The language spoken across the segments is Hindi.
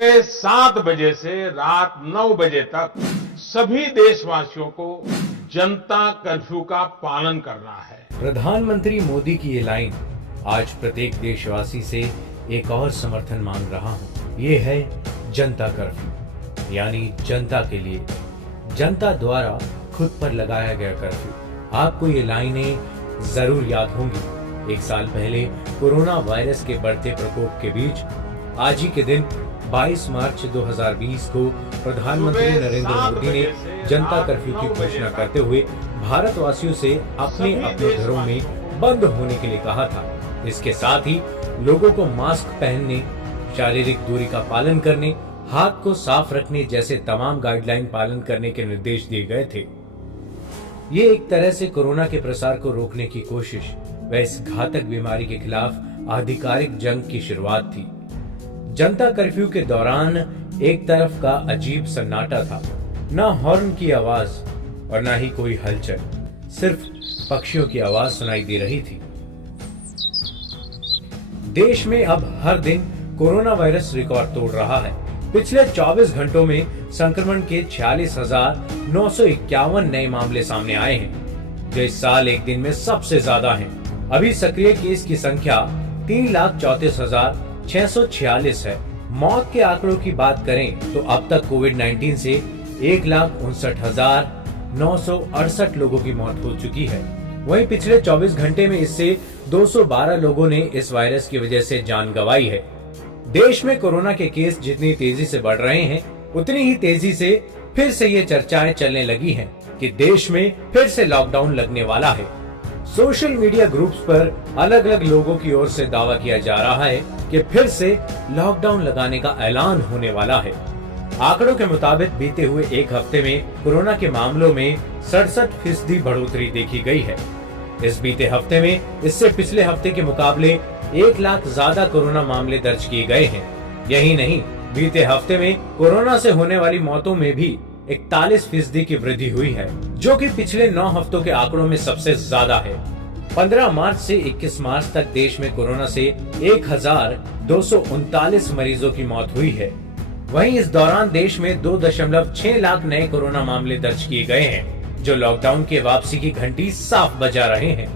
सुबह 7 बजे से रात 9 बजे तक सभी देशवासियों को जनता कर्फ्यू का पालन करना है। प्रधानमंत्री मोदी की ये लाइन आज प्रत्येक देशवासी से एक और समर्थन मांग रहा हूँ। ये है जनता कर्फ्यू, यानी जनता के लिए, जनता द्वारा खुद पर लगाया गया कर्फ्यू। आपको ये लाइनें जरूर याद होंगी। एक साल पहले कोरोना वायरस के बढ़ते प्रकोप के बीच आज ही के दिन 22 मार्च 2020 को प्रधानमंत्री नरेंद्र मोदी ने जनता कर्फ्यू की घोषणा करते हुए भारतवासियों से अपने अपने घरों में बंद होने के लिए कहा था। इसके साथ ही लोगों को मास्क पहनने, शारीरिक दूरी का पालन करने, हाथ को साफ रखने जैसे तमाम गाइडलाइन पालन करने के निर्देश दिए गए थे। ये एक तरह से कोरोना के प्रसार को रोकने की कोशिश व इस घातक बीमारी के खिलाफ आधिकारिक जंग की शुरुआत थी। जनता कर्फ्यू के दौरान एक तरफ का अजीब सन्नाटा था, न हॉर्न की आवाज और न ही कोई हलचल, सिर्फ पक्षियों की आवाज सुनाई दे रही थी। देश में अब हर दिन कोरोना वायरस रिकॉर्ड तोड़ रहा है। पिछले 24 घंटों में संक्रमण के 46,951 नए मामले सामने आए हैं, जो इस साल एक दिन में सबसे ज्यादा हैं। अभी सक्रिय केस की संख्या 3,34,646 है। मौत के आंकड़ों की बात करें तो अब तक कोविड-19 से 1,59,968 लोगों की मौत हो चुकी है। वहीं पिछले 24 घंटे में इससे 212 लोगों ने इस वायरस की वजह से जान गंवाई है। देश में कोरोना के केस जितनी तेजी से बढ़ रहे हैं, उतनी ही तेजी से फिर से ये चर्चाएं चलने लगी हैं कि देश में फिर से लॉकडाउन लगने वाला है। सोशल मीडिया ग्रुप्स पर अलग अलग लोगों की ओर से दावा किया जा रहा है कि फिर से लॉकडाउन लगाने का ऐलान होने वाला है। आंकड़ों के मुताबिक बीते हुए एक हफ्ते में कोरोना के मामलों में 67% बढ़ोतरी देखी गई है। इस बीते हफ्ते में इससे पिछले हफ्ते के मुकाबले 1 लाख ज्यादा कोरोना मामले दर्ज किए गए हैं। यही नहीं, बीते हफ्ते में कोरोना से होने वाली मौतों में भी 41% की वृद्धि हुई है, जो कि पिछले 9 हफ्तों के आंकड़ों में सबसे ज्यादा है। 15 मार्च से 21 मार्च तक देश में कोरोना से 1,239 मरीजों की मौत हुई है। वहीं इस दौरान देश में 2.6 लाख नए कोरोना मामले दर्ज किए गए हैं, जो लॉकडाउन के वापसी की घंटी साफ बजा रहे हैं।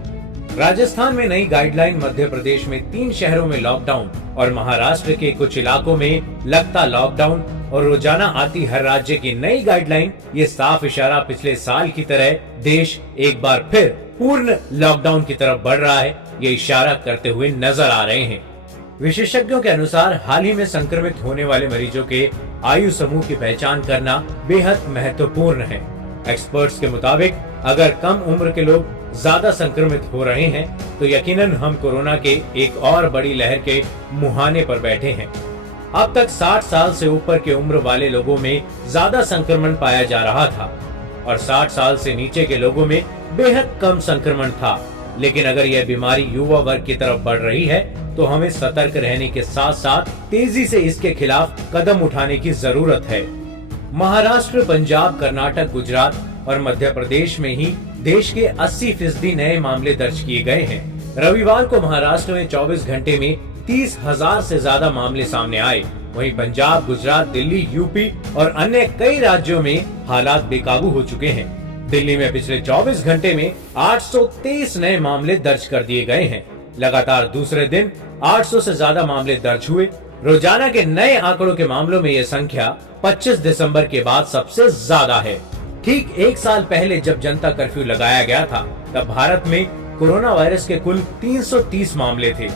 राजस्थान में नई गाइडलाइन, मध्य प्रदेश में 3 शहरों में लॉकडाउन और महाराष्ट्र के कुछ इलाकों में लगता लॉकडाउन और रोजाना आती हर राज्य की नई गाइडलाइन, ये साफ इशारा पिछले साल की तरह देश एक बार फिर पूर्ण लॉकडाउन की तरफ बढ़ रहा है, ये इशारा करते हुए नजर आ रहे हैं। विशेषज्ञों के अनुसार हाल ही में संक्रमित होने वाले मरीजों के आयु समूह की पहचान करना बेहद महत्वपूर्ण है। एक्सपर्ट्स के मुताबिक अगर कम उम्र के लोग ज्यादा संक्रमित हो रहे हैं तो यकीनन हम कोरोना के एक और बड़ी लहर के मुहाने पर बैठे हैं। अब तक 60 साल से ऊपर के उम्र वाले लोगों में ज्यादा संक्रमण पाया जा रहा था और 60 साल से नीचे के लोगों में बेहद कम संक्रमण था। लेकिन अगर यह बीमारी युवा वर्ग की तरफ बढ़ रही है तो हमें सतर्क रहने के साथ साथ तेजी से इसके खिलाफ कदम उठाने की जरूरत है। महाराष्ट्र, पंजाब, कर्नाटक, गुजरात और मध्य प्रदेश में ही देश के 80% नए मामले दर्ज किए गए हैं। रविवार को महाराष्ट्र में 24 घंटे में 30,000 से ज्यादा मामले सामने आए। वहीं पंजाब, गुजरात, दिल्ली, यूपी और अन्य कई राज्यों में हालात बेकाबू हो चुके हैं। दिल्ली में पिछले 24 घंटे में 823 नए मामले दर्ज कर दिए गए हैं। लगातार दूसरे दिन 800 से ज्यादा मामले दर्ज हुए। रोजाना के नए आंकड़ों के मामलों में यह संख्या 25 दिसंबर के बाद सबसे ज्यादा है। ठीक एक साल पहले जब जनता कर्फ्यू लगाया गया था, तब भारत में कोरोना वायरस के कुल 330 मामले थे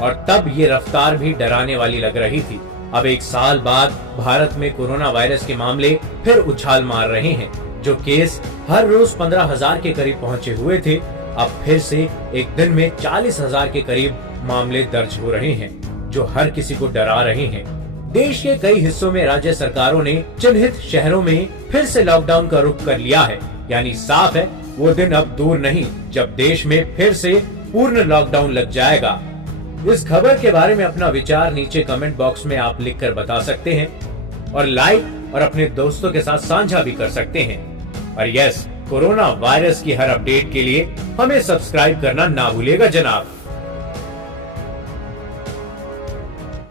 और तब ये रफ्तार भी डराने वाली लग रही थी। अब एक साल बाद भारत में कोरोना वायरस के मामले फिर उछाल मार रहे हैं। जो केस हर रोज 15,000 के करीब पहुंचे हुए थे, अब फिर से एक दिन में 40,000 के करीब मामले दर्ज हो रहे हैं, जो हर किसी को डरा रहे हैं। देश के कई हिस्सों में राज्य सरकारों ने चिन्हित शहरों में फिर से लॉकडाउन का रुख कर लिया है। यानी साफ है, वो दिन अब दूर नहीं जब देश में फिर से पूर्ण लॉकडाउन लग जाएगा। इस खबर के बारे में अपना विचार नीचे कमेंट बॉक्स में आप लिखकर बता सकते हैं और लाइक और अपने दोस्तों के साथ साझा भी कर सकते हैं। और यस, कोरोना वायरस की हर अपडेट के लिए हमें सब्सक्राइब करना ना भूलिएगा जनाब।